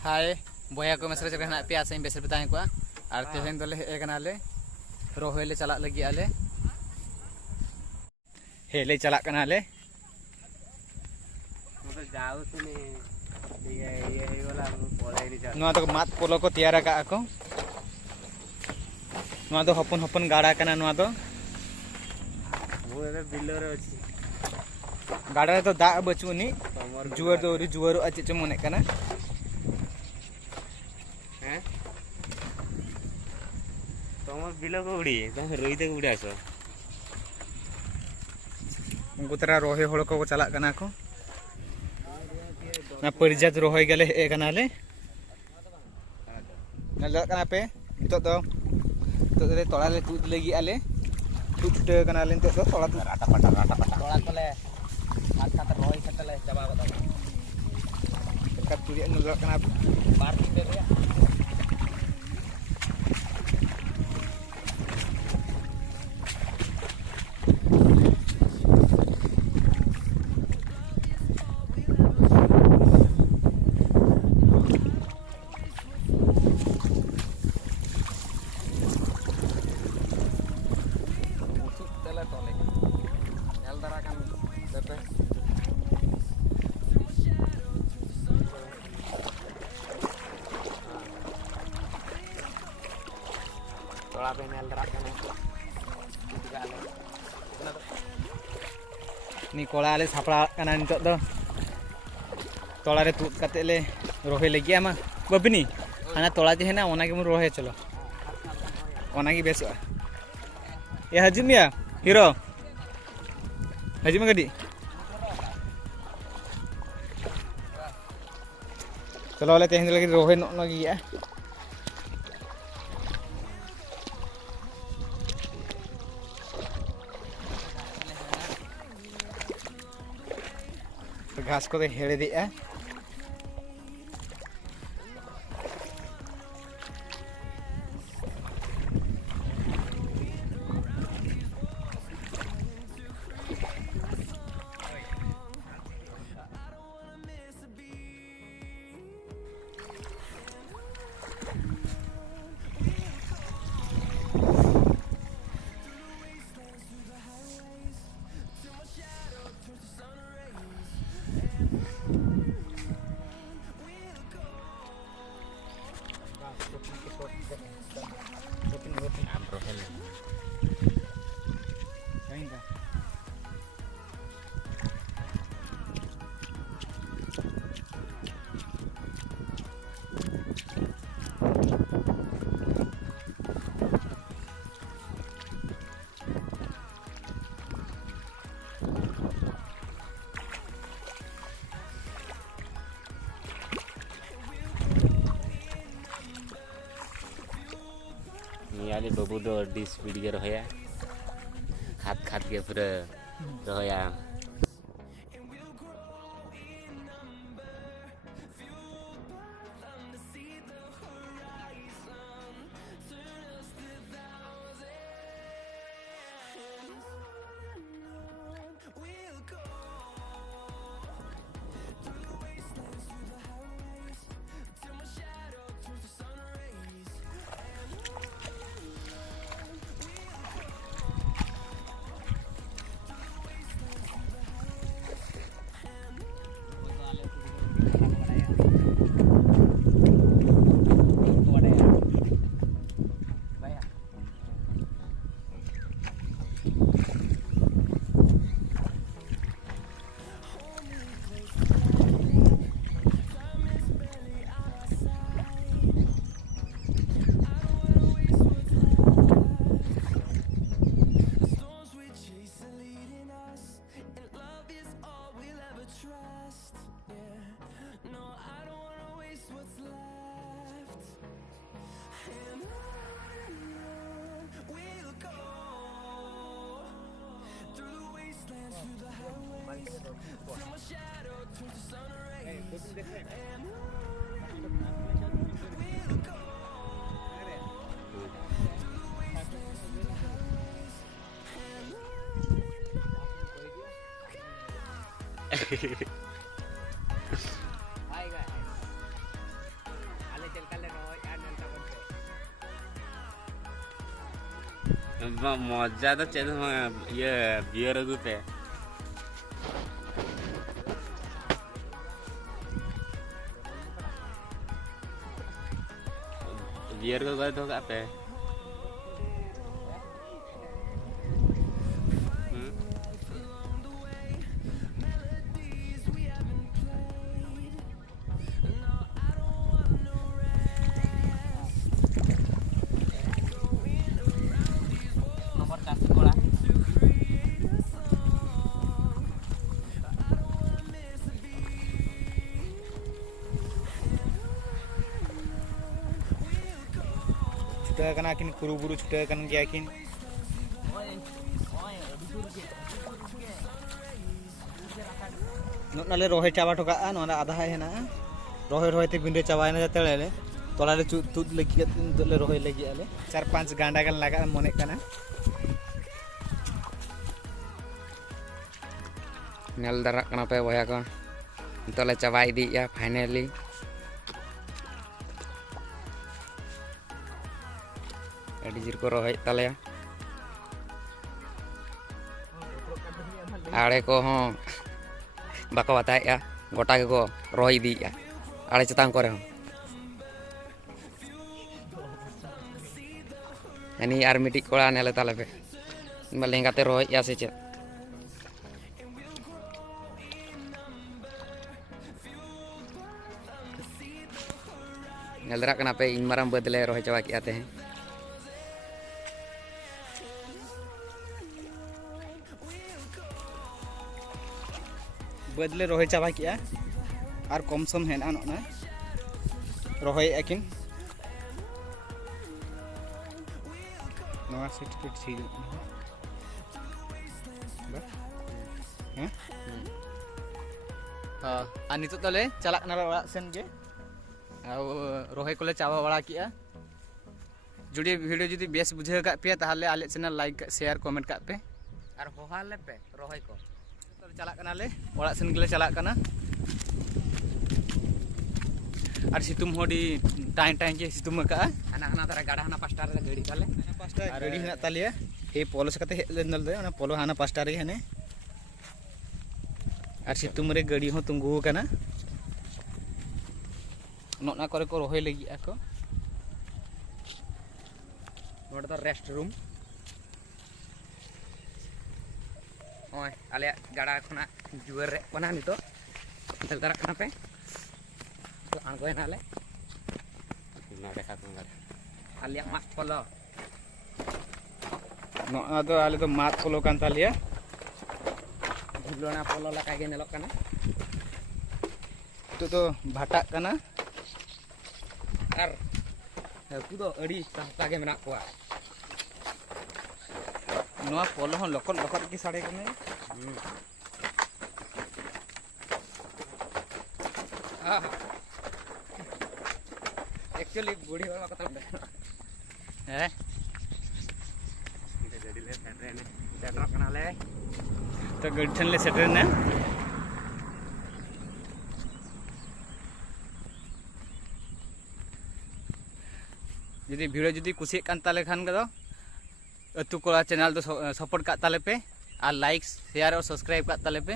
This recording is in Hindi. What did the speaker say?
हाय बया को मेसरे चक्कर हना पे आसे बेसर बताएं को और तेहेन दोले हे कनाले रोहे ले चला लगी आले हे ले चला कनाले मतलब जाओ तने ये वाला पड़े नहीं जा नुआ तो मात पोलो को तैयार का को नुआ तो हपन हपन गाड़ा कना नुआ तो वो एबे बिलो रे अछि गाड़ा रे तो दा बचुनी जुवर तो जुवर अच्छे च मने कना हैं तमर बिलो को उड़ी तुम रोइते को उड़ी आसो उनको तरा रोहे होड़ को चला कना को ना परिजात रोहे गेले ए कनाले नल कना पे तो रे तोड़ा ले तुद लगी आले तुद छुटे कनाले तो तोड़ा तु राटा पटा तोड़ा तले हाथ खातर रोहे खतले चबा बता का तुरिया नल कना बार दिन दे रे तोड़ा पे नेल दरा कने नी कोला ले सापड़ा कना नितो दो तोड़ा रे तुद कते ले रोहे लगी आमा बबनी हाना तोड़ा जे हेना ओना के मु रोहे चलो ओना की बेसो ये हजिम या हीरो हजिम गडी चलो ले तेहन लगी रोहे न लगी या घास को हेड़े दिया नियाली बबू दो अड्डी स्पीड के रहोया खात खात के पूरा रहोया Hi guys. मजा तो चेद ये बियर अगू पे बियर को गए तो का पे छुटा कना किन कुरु बुरु छुटा कन गया किन नाले रोहे चाबा ठोका नोना आधा है ना रोहे रोहे ते बिंदे चाबायना जाते ले तोला ले तुद लगी ले रोहे लगी आले 4-5 गांडा गन लगा मने कना नेल दरा कना पे बया को तोले चाबा इदी या फाइनली अड़ी जिर को रोहे तले आड़े को हों बाको बताया गोटा के को रोही दी या आड़े चतांग करे हों यानी यार मिट्टी कोड़ा नेले ताले पे मलेंगा ते रोही या से चे नेलदरा कना पे इन मरम बदले रोही चवा के आते हैं बदले रोहे चाबा किया और कम सम है ना रोहे एकिन नवा सेट फिट छी हैं हां आ नितो तले चला ना ओड़ा सेन जे आ रोहे कोले चाबा बड़ा किया जुड़ी वीडियो जदी बेस बुझे का पे ताहले आले चैनल लाइक शेयर कमेंट का पे और होहाले पे रोहे को चला कना ले ओड़ा सेन गले चला कना और सितुम होडी टाइम टाइम के सितुम का हना हना तारा गाड़ा हना पास्टा रे गड़ी काले पास्टा गड़ी हना तालिया हे पोलो सकते हे नल दे ना पोलो हना पास्टा रे हने और सितुम रे गड़ी हो तुंगु कना नोना करे को रोहे लगी आको नोड तो रेस्ट रूम ओय आले गाड़ा खना जुवर रे बना नि तो दलदरा कना पे तो आंगो नाले ना देखा तुंगा आलिया मास पोलो नोना तो आले तो मात पोलो कान तालिया झुलोना पोलो ला कागे नेलो कना तो भाटा कना और कुदो अड़ी तागे मेना कोआ नोआ पोलो हो लोकल लोकल की साड़े कने एक्चुअली बूढ़ी वाला कतल है गड़ी ले सेटर कना ले तो गठन ले सेटर ना जदी वीडियो जदी कुछ कान ताले खान का अतु कोला चैनल तो सपोर्ट का ताले पे और लाइक शेयर और सब्सक्राइब का ताले पे